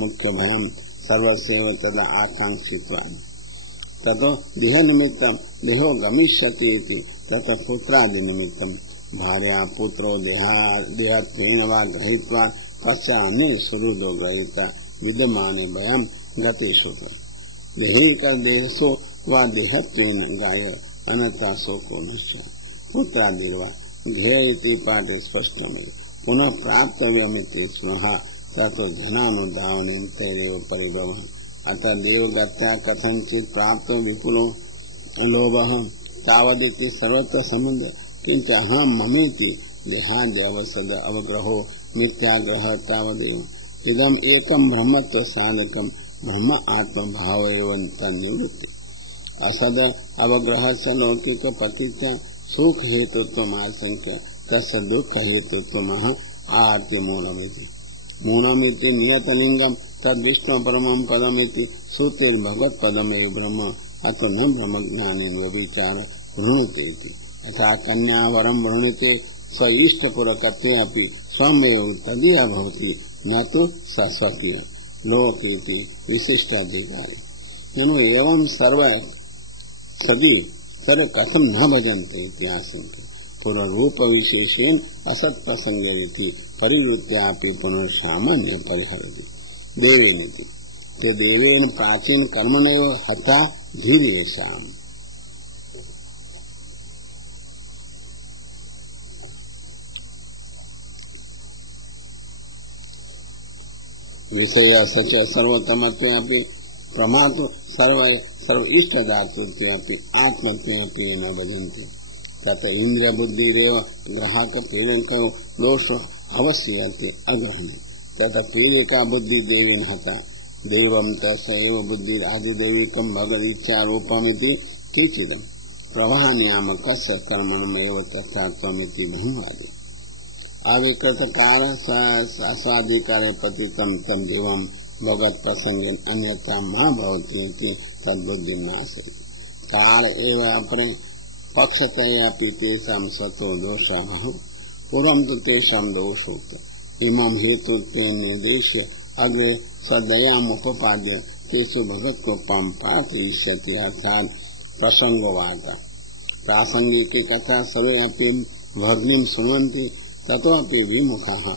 मुख्य भयम सर्वस्व तदा आकांक्षित्वा ततो देह निमित्तम देहो गमिष्यति इति ततो पुत्रादि निमित्तम भार्या पुत्रो देहात्वेन वा गृहीत्वा तस्यान्ये स्वरूपो गृहीता विद्यमाने भयम गतेषु देहिका देहसो वा देहत्वेन गाय अनथा शोको निश्चय पुत्रादि वा ध्येय इति पाठे स्पष्टमेव पुनः प्राप्तव्यमिति स्मः ततो धनानुदानं तदेव परिभवः अतः देवगत्या कथञ्चित् प्राप्तो विपुलो लोभः तावदिति सर्वत्र समुदय किंच अहं ममेति देहाद्यवसद अवग्रहो मिथ्याग्रह तावदेव इदम् एकं ब्रह्मत्वसालिकं ब्रह्म आत्मभावैव तन्निवृत्ति असद अवग्रह च लौकिक पतित्य सुख हेतुत्वमाशंक्य तस्य दुःख हेतुत्वमः आर्ति मूलमिति नियतलिंगम तद्विष्णु परमं पदमिति श्रुतिर्भगवत्पदमेव ब्रह्म अतो न ब्रह्मज्ञानेन व्यभिचार वृणीते अथा कन्या वरं वृणीते स इष्टपुरकत्वे अपि स्वमेव तदीय भवति न तु स्वकीय लोकेति विशिष्टाधिकारी एवं सर्व सदी सर्व कथम न भजन्ते इत्याशंक पुनरूप विशेषेण असत् प्रसंगेति परिवृत्यापि पुनः सामान्य परिहरति देवेनेति ते देवेन प्राचीन कर्मणेव हता धीर्येषाम् विषय सच सर्वतमत्वेऽपि प्रमातु सर्व इष्टदातृत्वेऽपि आत्मत्वेऽपि न भजन्ते तत इंद्रिय बुद्धिरेव ग्राहक प्रेरको दोषो अवश्यते अग्रहण तत प्रेरिका बुद्धि देवेन हता देवं तस्यैव बुद्धि आदिदैविकं भगवदिच्छारूपमिति केचिदं प्रवाहनियामकस्य कर्मणमेव तथात्वमिति बहुवादि अविकृत काल स्वाधिकारे पतितं तद्देवं भगवत प्रसंगे अन्यथा मा भवति इति तद्बुद्धि नास्ति काल एव अपरे पक्षतयापि तेषां सतो दोषः पूर्वं तु तेषां दोषोक्तः इमं हेतुत्वेन निर्देश्य अग्रे सदयामुपपाद्य तेषु भगवत्कृपां प्रार्थयिष्यति अर्थात् प्रसंगवाद प्रासंगिकी कथा सर्वे अपि भग्निं शृण्वन्ति ततोऽपि विमुखः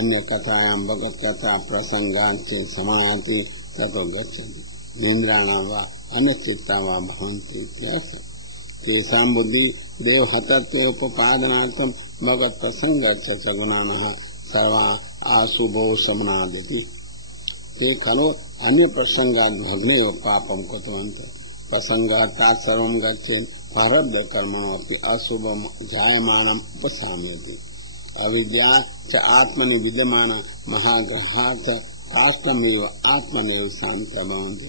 अन्य कथायां भगवत कथा प्रसंगात् समायाति ततो गच्छन्ति इन्द्राणां वा अनिश्चिता वा भवन्ति इत्यर्थः तेषां बुद्धि देवहतत्वोपपादनार्थं भगवत प्रसंगात् सगुणानः सर्वा आशुभो शमनादति ते खलु अन्य प्रसंगात् भग्नेव पापं कृतवन्तः प्रसंगात् सर्वं गच्छेत् प्रारब्ध कर्मणोऽपि अशुभं जायमानम् उपशाम्यति अविद्या च आत्मनि विद्यमान महाग्रहात् काष्ठमेव आत्मनेव शान्तः भवन्ति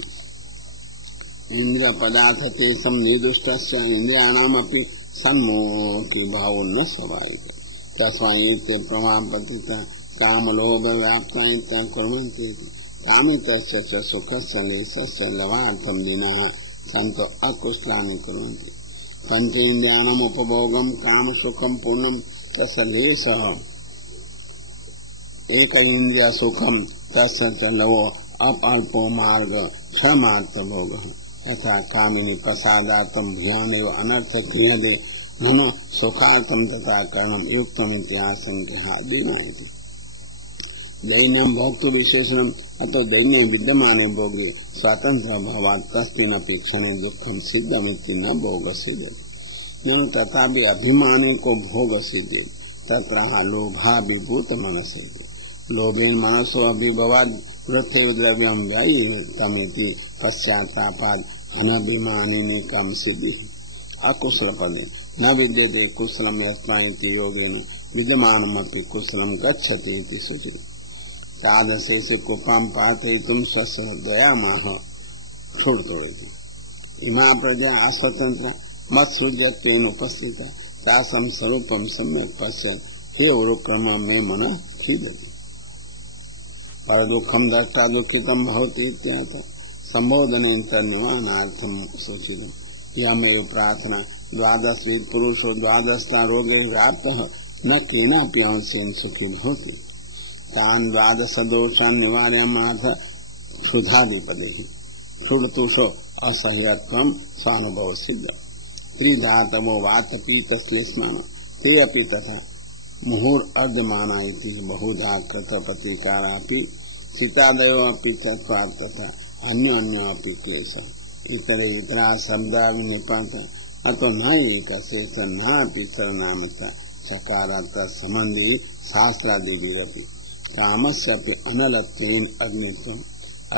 इंद्र पदार्थ तेषां निर्दुष्टस्य इंद्रियाणामपि सम्मोहि भावो न स्वाभाविकः तस्मात् प्रमापतितः कामलोभ व्याप्ताः कुर्वन्ति कामितस्य च सुखस्य लेशस्य लवार्थं विनः सन्तो अकुशलानि कुर्वन्ति पंचेन्द्रियाणाम् उपभोगं काम सुखं पूर्णं तस्य लेशः एक इंद्रिय सुखम तस्य च लवो अपल्पो मार्ग क्षमार्थभोगः तथा कामिनी प्रसादार्थं ध्यानेव अनर्थ क्रियते ननु सुखार्थं तथा कर्मं युक्तमित्याशंकः दीनायति दैनं भोक्तु विशेषणम् अतो दैने विद्यमाने भोगे स्वतंत्र भवात् कस्मिन्नपि क्षणे दुःखं सिद्धमिति न भोगसिद्ध्यति ननु तथापि अभिमानी को भोग सिद्ध्यति तत्र लोभाभिभूतमनसः लोभेन मनसो अभिभवात् वृथैव द्रव्यं व्ययितमिति पश्चात्तापात् अनभिमानिनी काम सिद्धिः अकुशलपदे न विद्यते कुशलं यत्रा इति योगेन विद्यमानमपि कुशलं गच्छति इति सूचितम् तादृशेषु कृपां पाठयितुं स्वस्य दयामाह स्फूर्तो इति इमा प्रजा अस्वतन्त्र मत्सृज्यत्वेन उपस्थिता तासां स्वरूपं सम्यक् पश्यत् हे उरुक्रमः मे मनः खीदति परदुःखं दृष्ट्वा दुःखितं भवति इत्यतः संबोधनेन तन्निवारणार्थं सूचितम् यमेव प्रार्थना द्वादशविध पुरुषो द्वादशता रोगे व्याप्तः न केनापि अंशेन सुखी भवति तान् द्वादश दोषान् निवार्यामाथ क्षुधाधिपतिः क्षुधतुषो असह्यत्वं स्वानुभवसिद्ध त्रिधातवो वातपीतश्लेष्मान् ते अपि तथा मुहुर्अर्धमाना इति बहुधा कृतप्रतीकारापि चितादयो अपि चत्वार तथा अन्यो अपि क्लेशः इतरा शब्दाभिनिपात अतो न एकशेष नापि सर्वनामता सकारात् संबंधी शास्त्रादिभिरपि कामस्यापि अनलत्वेन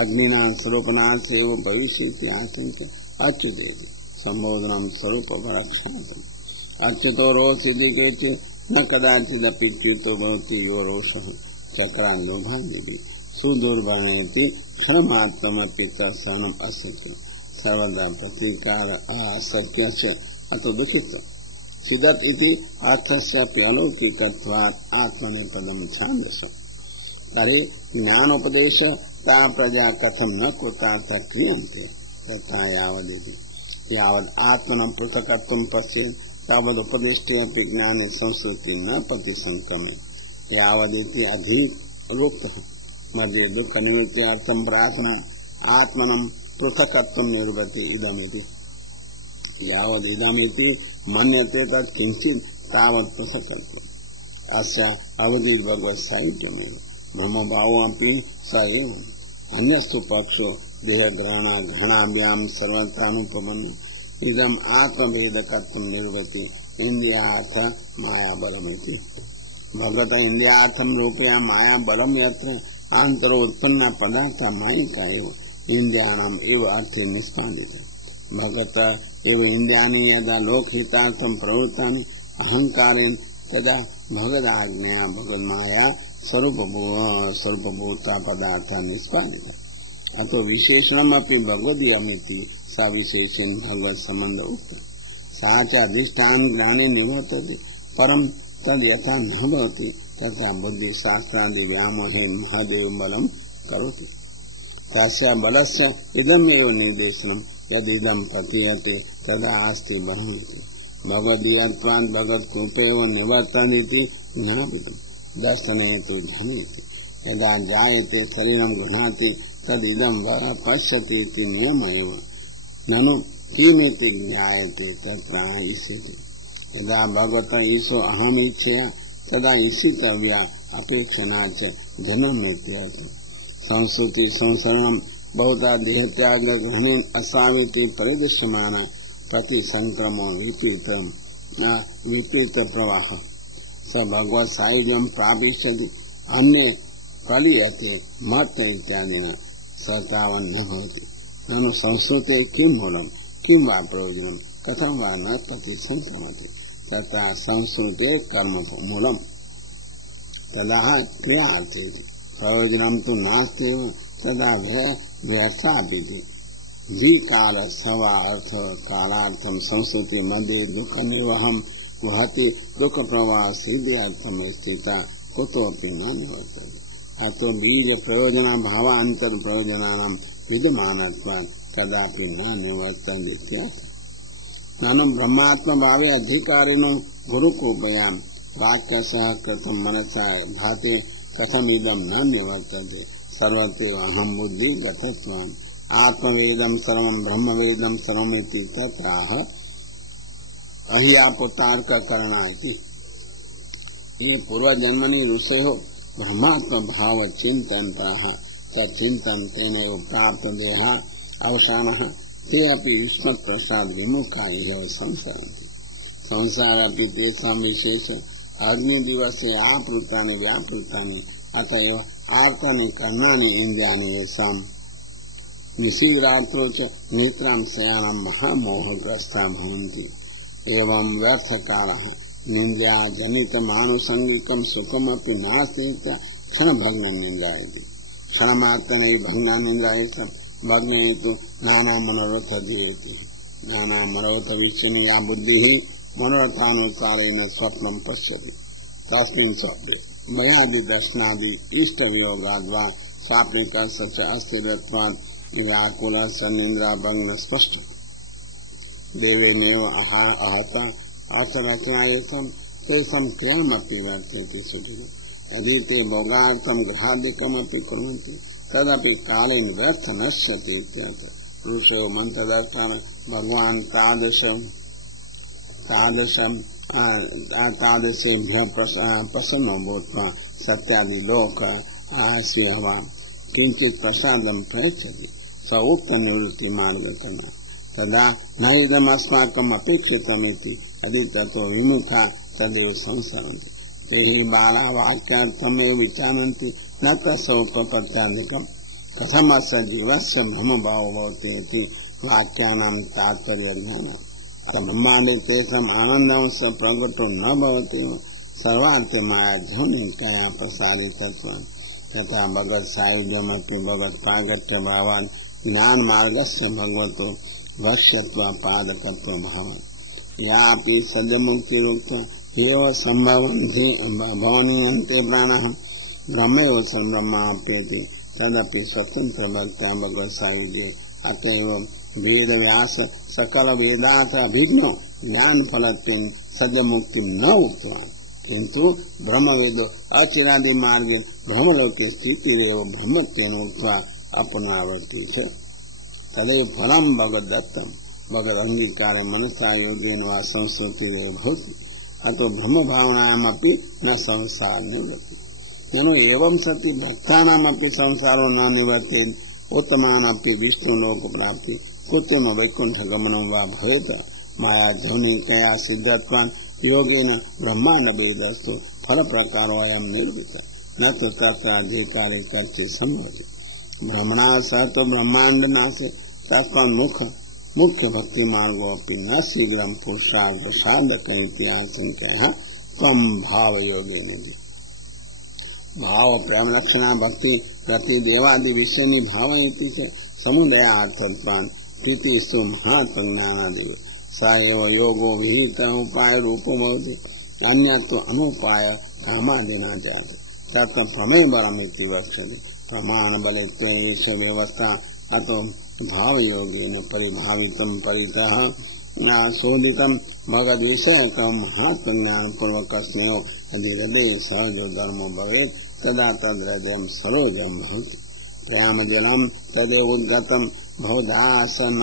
अग्निना स्वरूपनाथेव भविष्यति आशंक्य अच्युतेति संबोधनं स्वरूपपरक्षान्तम् अच्युतो रोषिति चेत् न कदाचिदपि कृतो भवति यो रोषः चक्रान्योभान्यति सुदुर्वर्णयति क्षणमात्रमपि तत्सरणम् असत्य सर्वदा प्रतीकार असत्यस्य अतो दुःखितम् सिदत् इति अर्थस्यापि अलौकिकत्वात् आत्मनेपदं छान्दसम् तर्हि ज्ञानोपदेशता प्रजा कथं न कृतार्थ क्रियन्ते तथा यावदिति यावद् आत्मनं पृथक्त्वं पश्येत् तावदुपदिष्टे अपि ज्ञाने संस्कृति न प्रतिसंक्रमे यावदिति अधिरोक्तः मध्ये दुःखनिवृत्त्यर्थं प्रार्थना आत्मनं पृथक्त्वं निर्वृति इदमिति यावदिदमिति मन्यते तत् किञ्चित् तावत् पृथक्त्वम् अस्य अवधि भगवत्साहित्यमेव ब्रह्मभावोऽपि स एव अन्यस्तु पक्षो देहग्रहणाभ्यां सर्वतानुपमन्यते इदम् आत्मभेदकत्वं निर्वृति इन्द्रियार्थ मायाबलमिति भगवता इन्द्रियार्थं रूपया मायाबलं यत्र आन्तरोत्पन्ना पदार्था मायिका एव इन्द्रियाणाम् एव अर्थे निष्पादिता भगवता एव इन्द्रियाणि यदा लोकहितार्थं प्रवृत्तानि अहङ्कारेण तदा भगवदाज्ञया भगवन्माया स्वरूपभूता पदार्था निष्पादिता अतो विशेषणमपि भगवदीयमिति सा विशेषेण भगवत् संबंध उक्तः सा च अधिष्ठान ज्ञाने निवर्तते परं तद् यथा न भवति तथा बुद्धिशास्त्रादि व्यामोहे महादेव बलं करोति तस्य बलस्य इदमेव निर्देशनं यदिदं प्रतीयते तदा अस्ति बहुमिति भगवदीयत्वात् भगवत्कृतो एव निवर्तन्ति ज्ञापितं दर्शने तु धनीति यदा जायते शरीरं गृह्णाति तदिदं पश्यति इति नियमः ननु किमिति ज्ञायते तत्र ईश्यति यदा भगवता ईशो अहमीच्छया तदा ईशितव्या अपेक्षणा च जन्ममृत्युः संस्कृति संसरणं बहुधा देहत्यागगृहणेन असाविति परिदृश्यमाना प्रतिसंक्रमो विपरीत प्रवाह स भगवत्सायुज्यं प्रापिष्यति अन्ये फलीयते मत इत्यादिना स तावन्न भवति ननु संस्कृते किं मूलं किं वा प्रयोजनं कथं वा न प्रतिसंक्रमति तथा संस्कृते कर्म मूलं तदा क्रियार्थे प्रयोजनं तु नास्ति तदा व्यर्थापिति द्विकाल सवा अर्थ कालार्थं संस्कृति मध्ये दुःखनिवहं वहति दुःख प्रवाह सिद्ध्यर्थं स्थिता कुतोऽपि न निवर्तते अतो बीज प्रयोजना भावांतर प्रयोजनानां विद्यमानत्वात् कदापि न निवर्तन्ते नाम ब्रह्मात्म भावे अधिकारिणो गुरुकृपयां वाक्यसः कृतं मनसा भाति कथमिदं न निवर्तते सर्वत्र अहं बुद्धि गतत्वम् आत्मवेदं सर्वं ब्रह्मवेदं सर्वमिति तत्राह अहियापुतार्ककरणा इति ये पूर्वजन्मनि ऋषयो ब्रह्मात्म भाव चिन्तयन्तः चिन्तन्तेनैव प्राप्त देहा अवसानः ते अपि ईश्वर प्रसाद विमुखा इह संसरन्ति संसारपि तेषां विशेष अग्निदिवसे आपृतानि व्यापृतानि अतएव आर्तानि कर्णानि इन्द्रियाणि येषां निशीरात्रो च नेत्रां शयानां महामोहग्रस्ता भवन्ति एवं व्यर्थकालः निन्द्रा जनितमानुषङ्गिकं सुखमपि नास्ति क्षणभग्नं निन्द्रायति क्षणमात्रमेव भग्ना निन्द्रायति भग्ने तु नानामनोरथ दीयते नानामनोरथविषयेण या बुद्धिः मनोरथानुसारेण स्वप्नं पश्यति तस्मिन् स्वप्ने मयादिदर्शनादि इष्टवियोगाद्वा साप्निकस्य च अस्थिरत्वात् व्याकुलस्य निन्द्राभग्न स्पष्ट देवेमेव अहता अर्थरचनायेषं तेषां क्रियामपि वर्तते सुखिनः यदि ते भोगार्थं गृहादिकमपि कुर्वन्ति तदपि कालेन व्यर्थ नश्यति इत्यर्थः। रुचो मंत्रदर्शन भगवान तादृशेभ्यः प्रसन्नो भूत्वा सत्यादि लोक आश्रयः किंचित् प्रसादं प्रयच्छति स उक्तनिवृत्तिमार्गतः तदा न इदम् अस्माकम् अपेक्षितमिति यदि ततो विमुखा तदेव संसरन्ति। ते हि बालाः वाक्यार्थमेव विचारन्ति न तस्योपपत्यादिकम् कथमस्य जीवस्य भ्रमभावो भवति इति वाक्यानां तात्पर्यज्ञानं ब्रह्माण्डे तेषाम् आनन्दंस्य प्रकटो न भवति सर्वार्थे मायाध्वनिकया प्रसादितत्वं तथा भगवत्सायुज्यमपि भगवत्प्रागट्यभावान् ज्ञानमार्गस्य भगवतो वश्यत्वापादकत्वभावः यापि सद्यमुक्तिरुक्तो ह्यो भवनीयन्ते प्राणः ब्रह्मैव ब्रह्माप्येति तदपि स्वतन्त्रभक्त्या भगवत्सायुज्ये अतएव वेदव्यास सकल वेदार्थ अभिज्ञो ज्ञान फलत्वेन सद्यमुक्तिं न उक्तवान् किन्तु ब्रह्मवेदो अचिरादि मार्गे ब्रह्मलोके स्थितिरेव ब्रह्मत्वेन उक्त्वा अपनावर्तिषे तदेव फलं भगवद्दत्तं भगवदङ्गीकारे मनसा योगेन वा संस्कृतिरेव भवति अतो ब्रह्मभावनायामपि न संसार निवृत्ति एवं सति भक्तानामपि संसारो न निवर्तेत् उत्तमानपि विष्णुलोक प्राप्ति कृत्रिम वैकुंठ गमनं वा भवेत् मायाध्वनिकया सिद्धत्वान् योगेन ब्रह्माण्ड वेदस्तु फल प्रकारोऽयं निर्मितः न तु तत्र अधिकारे तच्चे सम्भवति भ्रमणा सह तो ब्रह्माण्ड नाशे तस्मात् मुख्य भक्ति मार्गोऽपि न शीघ्रं पुरुषार्थ साधक इति आशंक्यः त्वं भाव योगेन भाव प्रेम लक्षणा भक्ति प्रति देवादि विषयनी भाव इति समुदयार्थत्वान् इतिस्तु महात्मज्ञानादि स एव योगो विहित उपाय रूपो भवति अन्यत्तु अनुपाय कामादिना जायते तत्र प्रमेय बलमिति वक्ष्यते प्रमाण बलित्वे विषय व्यवस्था अतो भाव योगेन परिभावितं परितः शोधितं भगवद्विषयकं महात्मज्ञान पूर्वकस्मयो यदि हृदये सहजो धर्मो भवेत् तदा तद्हृदयं सरोजं भवति प्रेमजलं तदेव उद्गतं बहुदासन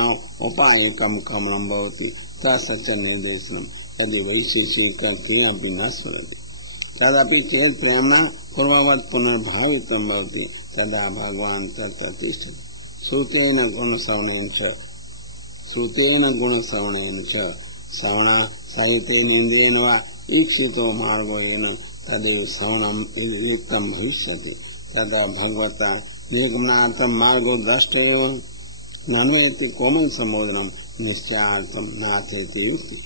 उपायितं कमलं भवति तस्य निर्देशनं यदि वैशेषिकमपि न स्मरति तदपि चेत् प्रेम्णा पूर्ववत् पुनर्भावितं भवति तदा भगवान् तत्र तिष्ठति श्रुतेन गुणश्रवणेन च श्रवण साहित्येन इन्द्रियेण वा ईक्षितो मार्गो येन तदेव श्रवणं युक्तं भविष्यति तदा भगवता निर्गमनार्थं मार्गो द्रष्टव्यो नमेति कोमल संबोधनं निश्चयार्थं नाथेति युक्ति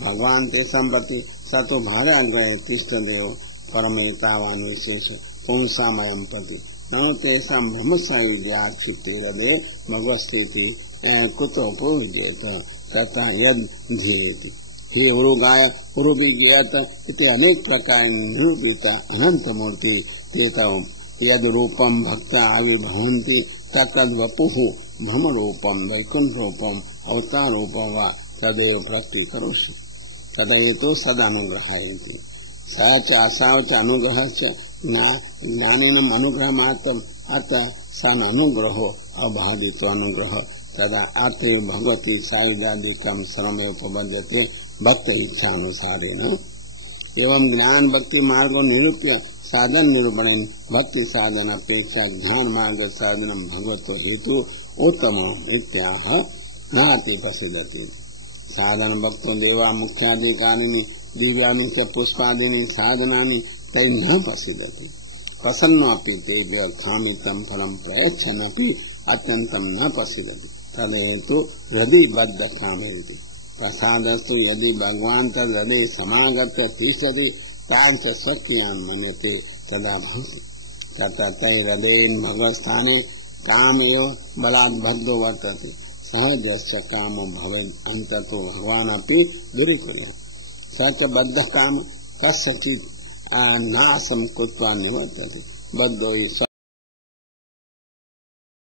भगवान् तेषां प्रति सतो भार्याग्रहे तिष्ठदेव परमेतावान् विशेष पुंसामयं प्रति ननु तेषां ब्रह्मसायुज्यात् चित्ते हृदये भगवत्स्थिति कुतो पूज्येत तथा यद् ध्येयति हे उरुगाय उरुविज्ञात इति अनेक प्रकार निरूपित अनंतमूर्ति तेतौ यद् रूपं भक्ता आविर्भवन्ति तद्वपुः भ्रमरूपं वैकुण्ठरूपम् अवताररूपं वा तदेव प्रतीकरोषि तदेतो सदानुग्रहायन्ति स च असाव च अनुग्रहश्च ज्ञानेनम् अनुग्रहमात्रम् अतः सन अनुग्रहो अबाधितो अनुग्रह तदा अर्थे भगवती सायुज्यादिकं सर्वमेवोपपद्यते भक्त इच्छानुसारेण एवं ज्ञान भक्ति मार्गो निरूप्य साधन निरूपणेन भक्ति साधन अपेक्षा ज्ञान मार्ग साधनं भगवतो हेतु उत्तमो इत्याह नाति प्रसिद्धति साधन भक्तो देवा मुख्याधिकारिणी दिव्यानि च पुष्पादीनि साधनानि तै न प्रसिद्धति प्रसन्नोऽपि तेभ्यः कामितं फलं प्रयच्छन्नपि अत्यन्तं न प्रसिद्धति तदेतु हृदि बद्ध कामेति प्रसादस्तु यदि भगवान् तद्हृदये समागत्य तिष्ठति तान् च स्वकीयान् मन्यते तदा भवति तथा तैर्हृदयेन भगवस्थाने काम एव बलात् बद्धो वर्तते सहजस्य कामो भवेत् अन्ततो भगवान् अपि विरचते स च बद्धः काम कस्यचित् नाशं कृत्वा निवर्तते बद्धो